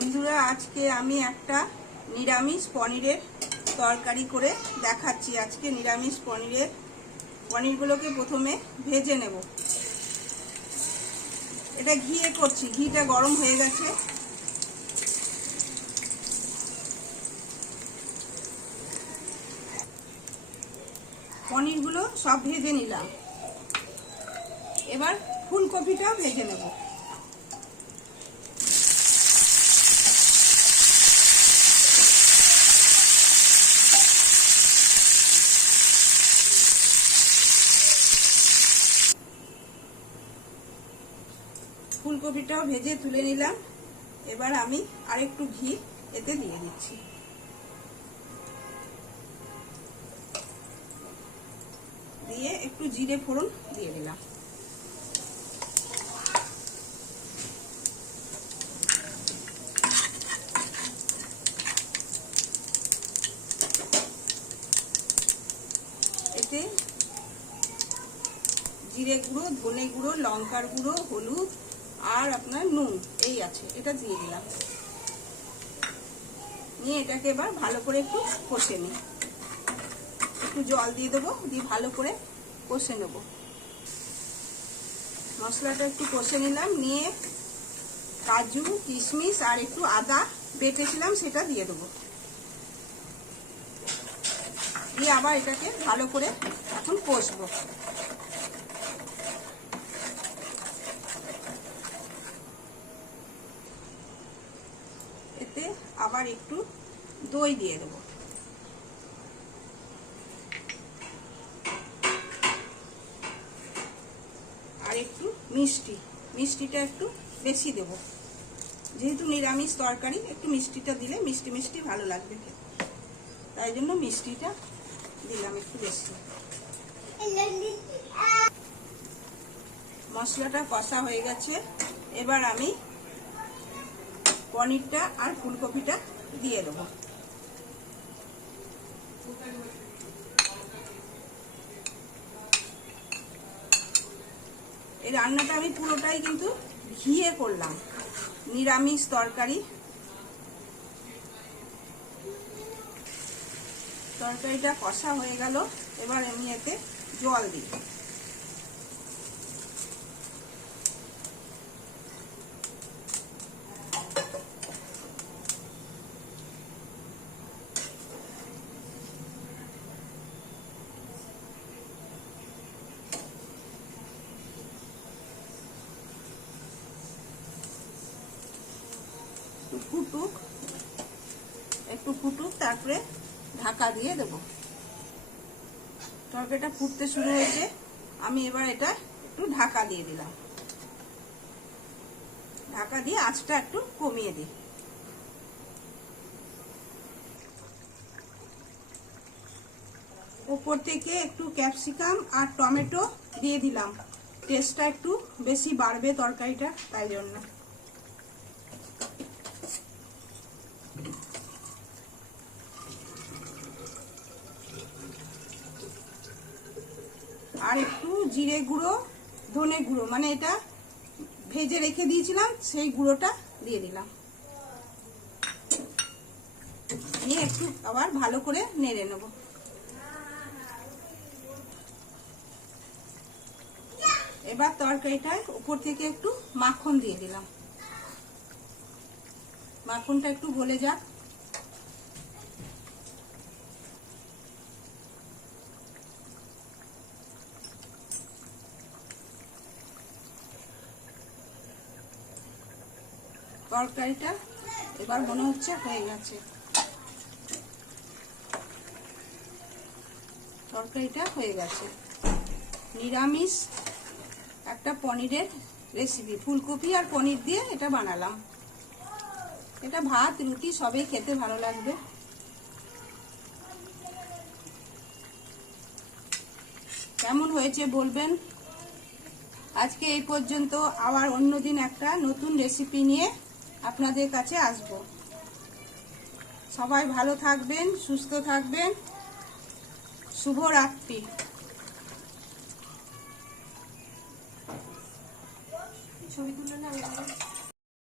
বন্ধুরা, আজকে আমি একটা নিরামিষ পনিরের তরকারি করে দেখাচ্ছি। আজকে নিরামিষ পনিরগুলোকে প্রথমে ভেজে নেব। এটা ঘিয়ে করছি, ঘিটা গরম হয়ে গেছে। পনিরগুলো সব ভেজে নিলাম। এবার ফুলকপিটাও ভেজে নেব। ফুলকপিটাও ভেজে তুলে নিলাম। এবার আমি আরেকটু ঘি এতে দিয়ে দিচ্ছি। দিয়ে একটু জিরে ফোড়ন দিয়ে দিলাম। এতে জিরে গুঁড়ো, ধনে গুঁড়ো, লঙ্কার গুঁড়ো, হলুদ আর আপনার নুন এই আছে, এটা দিয়ে দিলাম। নিয়ে এটাকে এবার ভালো করে একটু কষে নিই। একটু জল দিয়ে দেবো, দিয়ে ভালো করে কষে নেব। মশলাটা একটু কষে নিলাম। নিয়ে কাজু, কিশমিশ আর একটু আদা বেটেছিলাম সেটা দিয়ে দেবো। দিয়ে আবার এটাকে ভালো করে এখন কষবো। এতে আবার একটু দই দিয়ে দেবো। আর একটু মিষ্টিটা একটু বেশি দেব, যেহেতু নিরামিষ তরকারি একটু মিষ্টিটা দিলে মিষ্টি মিষ্টি ভালো লাগবে খেতে, তাই জন্য মিষ্টিটা দিলাম একটু বেশি। মশলাটা কষা হয়ে গেছে। এবার আমি পনিরটা আর ফুলকপিটা দিয়ে দেবো। এই রান্নাটা আমি পুরোটাই কিন্তু ঘিয়ে করলাম, নিরামিষ তরকারি। তরকারিটা কষা হয়ে গেল। এবার আমি এতে জল দিই। একটু ফুটুক, তারপরে ঢাকা দিয়ে দেবো। তরকারিটা ফুটতে শুরু হয়েছে, আমি এবার এটা একটু ঢাকা দিয়ে দিলাম। ঢাকা দিয়ে আঁচটা একটু কমিয়ে দিই। উপর থেকে একটু ক্যাপসিকাম আর টমেটো দিয়ে দিলাম, টেস্টটা একটু বেশি বাড়বে তরকারিটা, তাই জন্য। আর একটু জিরে গুঁড়ো, ধনে গুঁড়ো, মানে এটা ভেজে রেখে দিয়েছিলাম সেই গুঁড়োটা দিয়ে দিলাম। নিয়ে একটু আবার ভালো করে নেড়ে নেব। এবার তরকারিটায় উপর থেকে একটু মাখন দিয়ে দিলাম। মাখনটা একটু গলে যাক। তরকারিটা এবার মনে হচ্ছে হয়ে গেছে। তরকারিটা হয়ে গেছে। নিরামিষ একটা পনিরের রেসিপি, ফুলকপি আর পনির দিয়ে এটা বানালাম। এটা ভাত, রুটি সবই খেতে ভালো লাগবে। কেমন হয়েছে বলবেন। আজকে এই পর্যন্ত। আবার অন্যদিন একটা নতুন রেসিপি নিয়ে আপনাদের কাছে আসব। সবাই ভালো থাকবেন, সুস্থ থাকবেন। শুভরাত্রি। ছবি তুলে না।